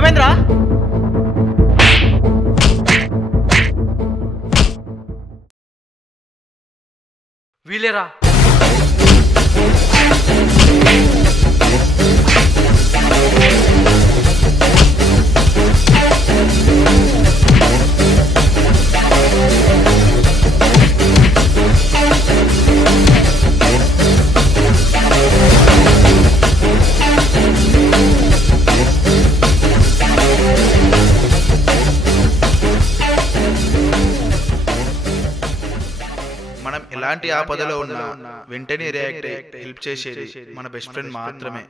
ఏమైందిరా? వీలేరా? మనం ఎలాంటి ఆపదలో ఉన్నా వెంటనే రియాక్ట్ హెల్ప్ చేసేది మన బెస్ట్ ఫ్రెండ్ మాత్రమే.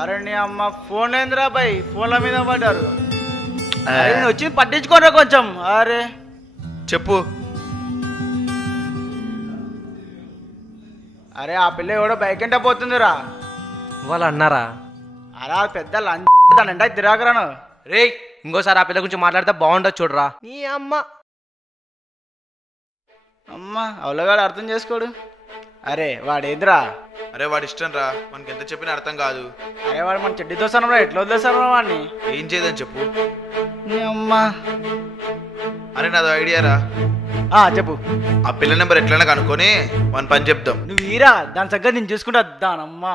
అరే నీ అమ్మ ఫోన్ ఏందిరా బాయ్, ఫోన్ల మీద పడ్డారు. వచ్చి పట్టించుకోరా కొంచెం. అరే చెప్పు. అరే ఆ పిల్ల ఎవడో బైక్ ఎంట పోతుందిరా. వాళ్ళు అన్నారా? అలా పెద్ద లంచ్ తిరాగరాను. రే ఇంకోసారి ఆ పిల్ల గురించి మాట్లాడితే బాగుండదు చూడరా. నీ అమ్మ అమ్మ అవలగాడు అర్థం చేసుకోడు. అరే వాడేంద్రా? అరే వాడి ఇష్టం రా, మనకి ఎంత చెప్పినా అర్థం కాదు. అరే వాడు మన చెడ్డి దోస్తాను ఎట్లా వదిలేస్తాను వాడిని. ఏం చేయదని చెప్పు. నీ అమ్మ. అరే నాదో ఐడియా రా. చెప్పు. ఆ పిల్ల నెంబర్ ఎట్లైనా కనుక్కొని మన పని చెప్దాం. నువ్వు ఈరా, దాని సంగతి నేను చూసుకుంటా. దానమ్మా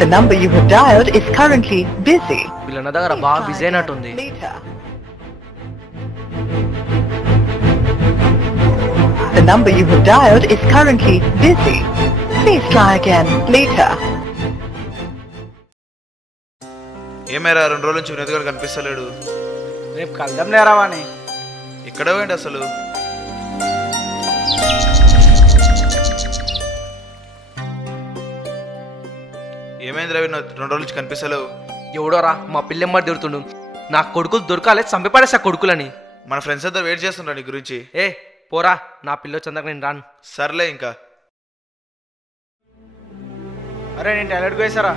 The number you have dialed is currently busy. వీళ్ళన్న దగ్గర బాగా బిజీ అయినట్టుంది. The number you have dialed is currently busy. Please try again later. ఏమేరా 2 రోజుల నుంచి వినోద్ గారు కనిపిస్తలేడు. రేపు కలదం నేరావాని. ఎక్కడ పోయింది అసలు? ఏమైందిరా వినోద్, 2 రోజుల నుంచి కనిపిస్తలేవు? ఎవడోరా మా పిల్లెమ్మడి దొరుకుతుండు. నా కొడుకులు దొరకాలి, చంపిపడేసా కొడుకులని. మన ఫ్రెండ్స్ అంతా వెయిట్ చేస్తుండ్రా నీ గురించి. పోరా, నా పిల్ల వచ్చేందాక నేను రాను. సర్లే ఇంకా. అరే నేను టాయిలెట్కి వేసారా?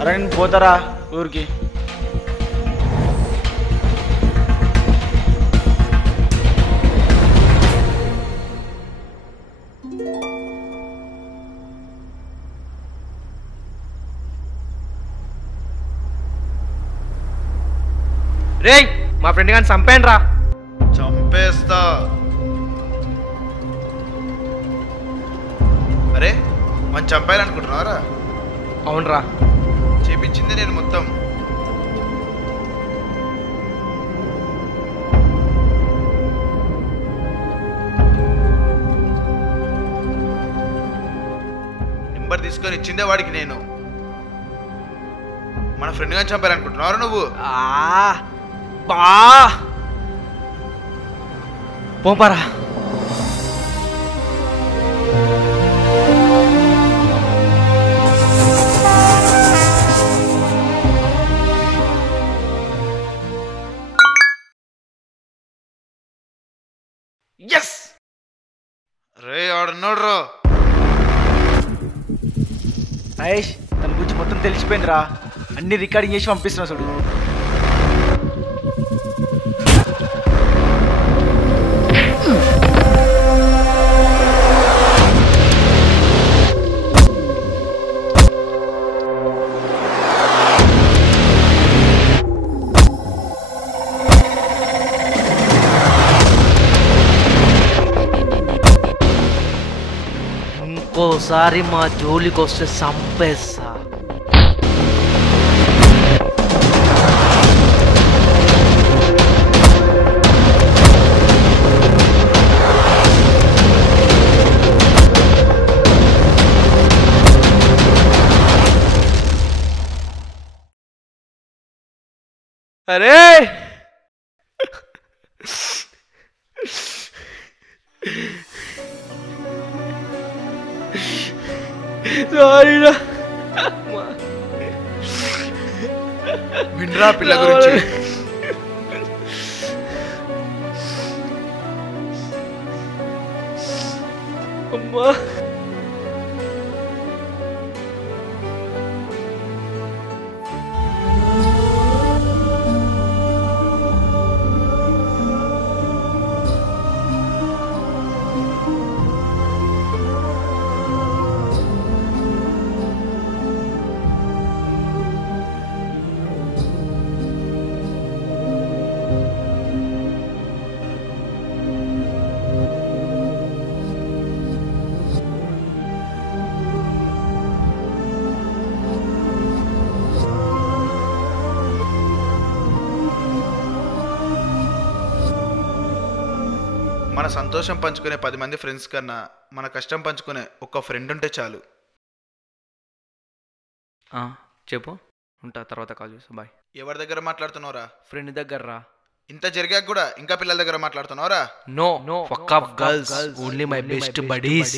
అరే నేను పోతారా ఊరికి? రే మా ఫ్రెండ్ గాని చంపాను రా. చంపేస్తా. అరే మనం చంపేయాలనుకుంటున్నారా? అవునరా. చేపించింది నేను మొత్తం. నెంబర్ తీసుకొని ఇచ్చిందే వాడికి నేను. మన ఫ్రెండ్ గాని చంపాలనుకుంటున్నారా నువ్వు? పోపారా. ఎస్ రే ఆడున్నాడు రా. మహేష్ తన గురించి మొత్తం తెలిసిపోయిందిరా. అన్ని రికార్డింగ్ చేసి పంపిస్తున్నా చూడు. ఇంకోసారి మా జోలికి వస్తే చంపేస్తా. అరే సారీరా వినరా పిల్ల గురించి. అమ్మా మన సంతోషం పంచుకునే 10 మంది ఫ్రెండ్స్ కన్నా మన కష్టం పంచుకునే ఒక్క ఫ్రెండ్ ఉంటే చాలు. చెప్పు, ఉంటా, తర్వాత కాల్ చేస్తా, బాయ్. ఎవరి దగ్గర మాట్లాడుతున్నావురా? ఫ్రెండ్ దగ్గర రా. ఇంత జరిగాక కూడా ఇంకా పిల్లల దగ్గర మాట్లాడుతున్నావురా? No, fuck off girls, only my best buddies.